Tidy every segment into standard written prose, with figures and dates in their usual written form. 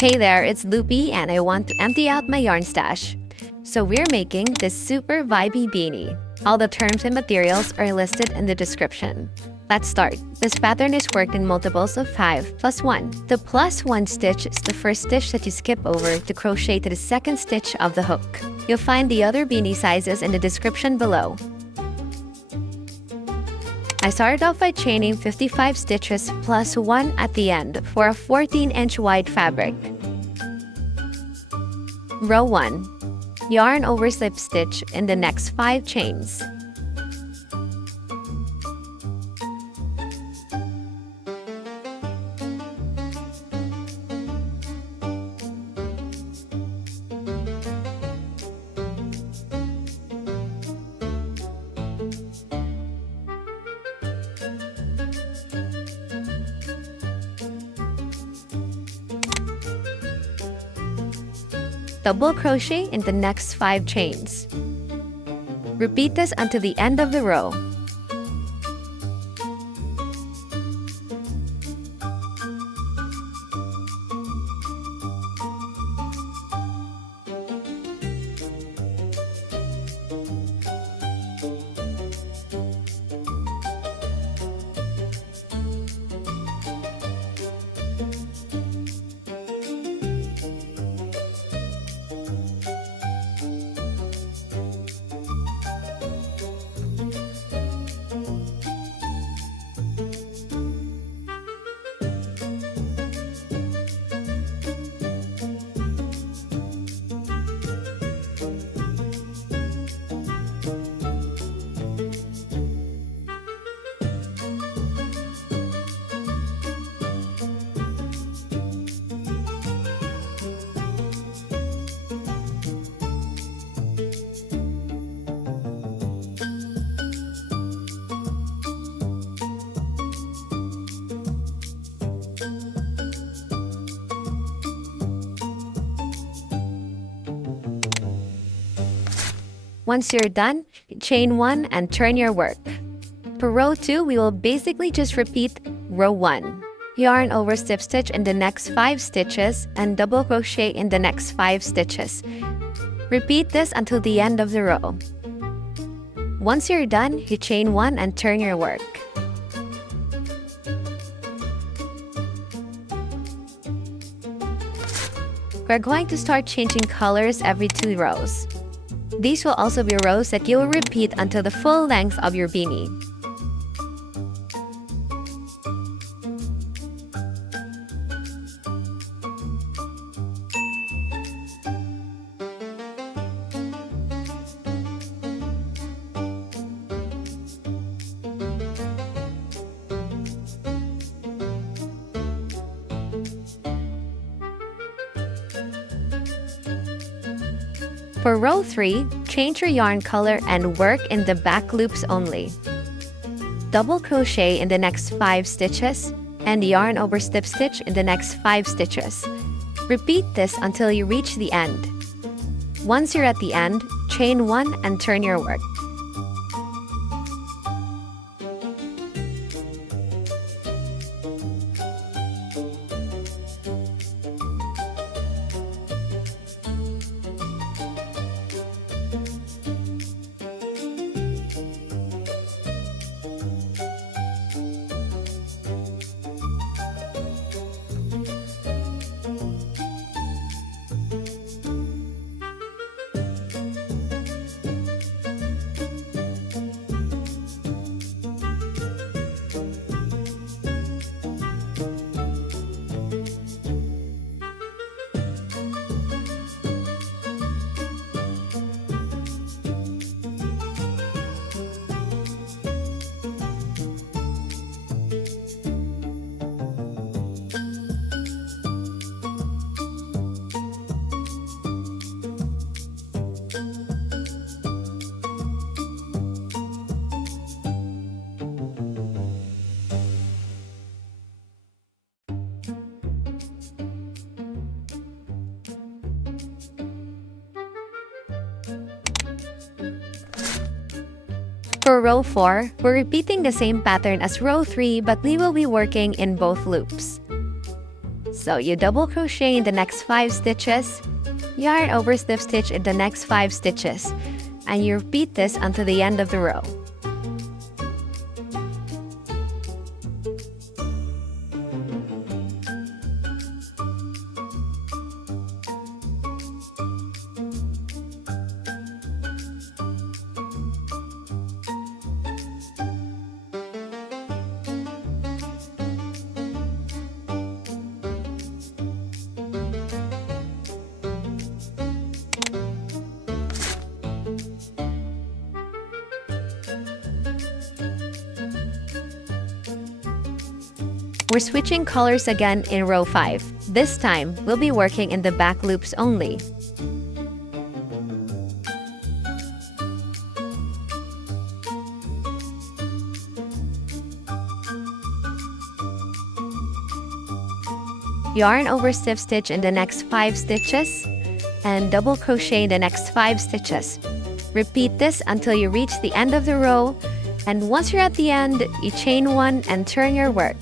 Hey there, it's Loopy and I want to empty out my yarn stash. So we're making this super vibey beanie. All the terms and materials are listed in the description. Let's start. This pattern is worked in multiples of 5 plus 1. The plus 1 stitch is the first stitch that you skip over to crochet to the second stitch of the hook. You'll find the other beanie sizes in the description below. I started off by chaining 55 stitches plus 1 at the end for a 14-inch wide fabric. Row 1. Yarn over slip stitch in the next 5 chains. Double crochet in the next 5 chains. Repeat this until the end of the row. Once you're done, chain 1 and turn your work. For row 2, we will basically just repeat row 1. Yarn over slip stitch in the next 5 stitches and double crochet in the next 5 stitches. Repeat this until the end of the row. Once you're done, you chain 1 and turn your work. We're going to start changing colors every 2 rows. These will also be rows that you will repeat until the full length of your beanie. For row 3, change your yarn color and work in the back loops only. Double crochet in the next 5 stitches and yarn over slip stitch in the next 5 stitches. Repeat this until you reach the end. Once you're at the end, chain 1 and turn your work. For row 4, we're repeating the same pattern as row 3 but we will be working in both loops. So you double crochet in the next 5 stitches, yarn over slip stitch in the next 5 stitches, and you repeat this until the end of the row. We're switching colors again in row 5. This time, we'll be working in the back loops only. Yarn over slip stitch in the next 5 stitches, and double crochet in the next 5 stitches. Repeat this until you reach the end of the row, and once you're at the end, you chain 1 and turn your work.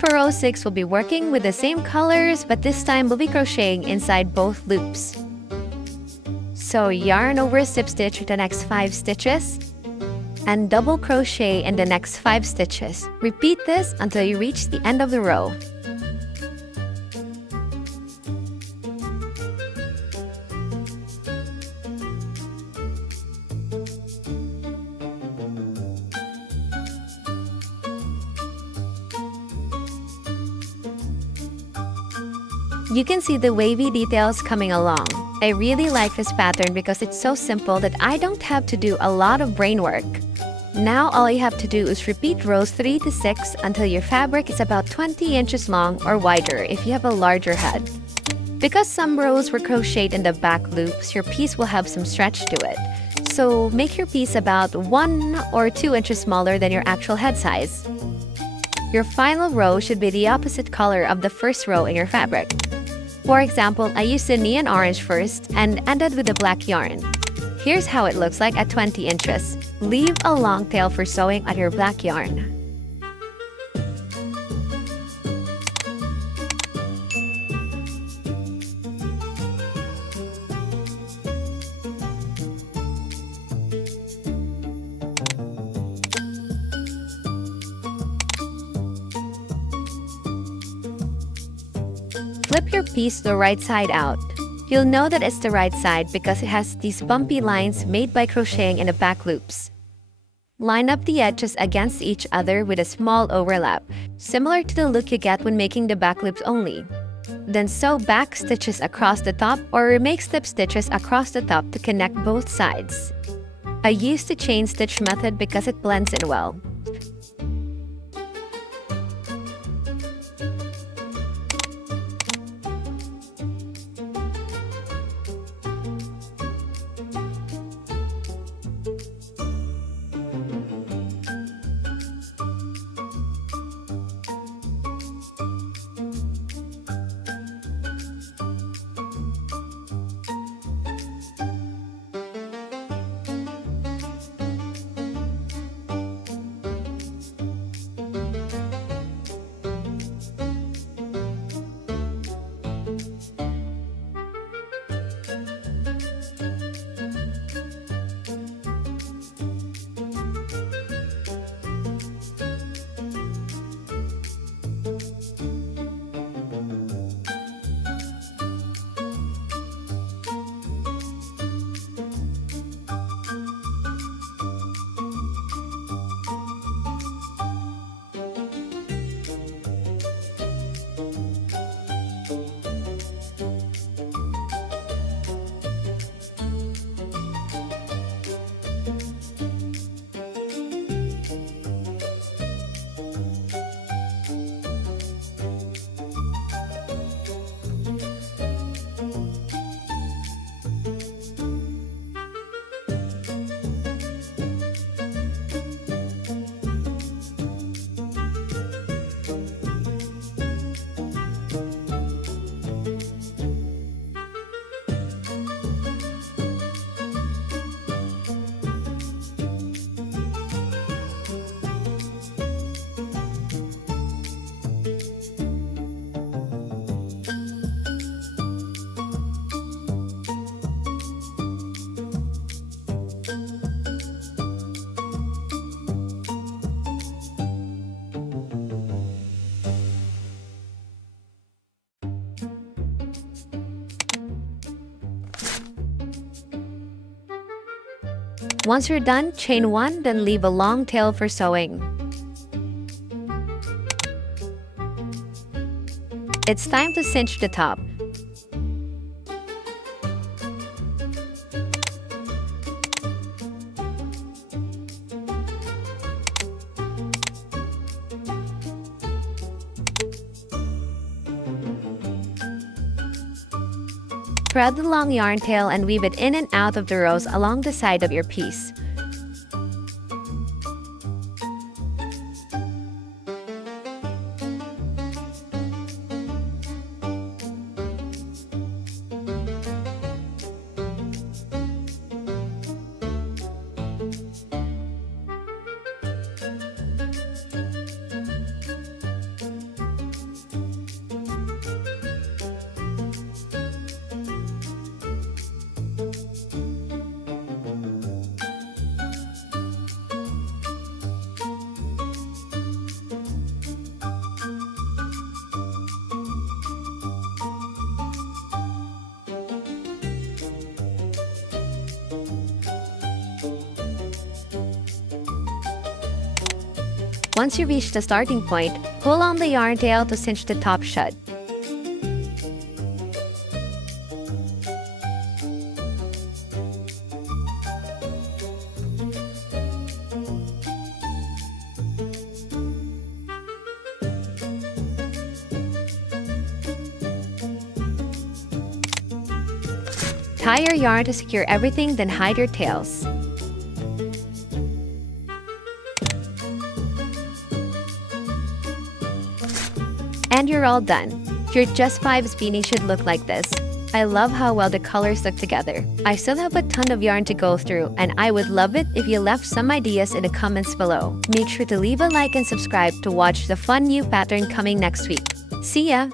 For row 6, we'll be working with the same colors, but this time we'll be crocheting inside both loops. So yarn over slip stitch the next 5 stitches, and double crochet in the next 5 stitches. Repeat this until you reach the end of the row. You can see the wavy details coming along. I really like this pattern because it's so simple that I don't have to do a lot of brain work. Now all you have to do is repeat rows 3 to 6 until your fabric is about 20 inches long or wider if you have a larger head. Because some rows were crocheted in the back loops, your piece will have some stretch to it. So make your piece about 1 or 2 inches smaller than your actual head size. Your final row should be the opposite color of the first row in your fabric. For example, I used a neon orange first and ended with a black yarn. Here's how it looks like at 20 inches. Leave a long tail for sewing on your black yarn. Flip your piece the right side out. You'll know that it's the right side because it has these bumpy lines made by crocheting in the back loops. Line up the edges against each other with a small overlap, similar to the look you get when making the back loops only. Then sew back stitches across the top or make slip stitches across the top to connect both sides. I use the chain stitch method because it blends in well. Once you're done, chain 1, then leave a long tail for sewing. It's time to cinch the top. Thread the long yarn tail and weave it in and out of the rows along the side of your piece. Once you reach the starting point, pull on the yarn tail to cinch the top shut. Tie your yarn to secure everything, then hide your tails. And you're all done. Your Just Vibes beanie should look like this. I love how well the colors look together. I still have a ton of yarn to go through, and I would love it if you left some ideas in the comments below. Make sure to leave a like and subscribe to watch the fun new pattern coming next week. See ya!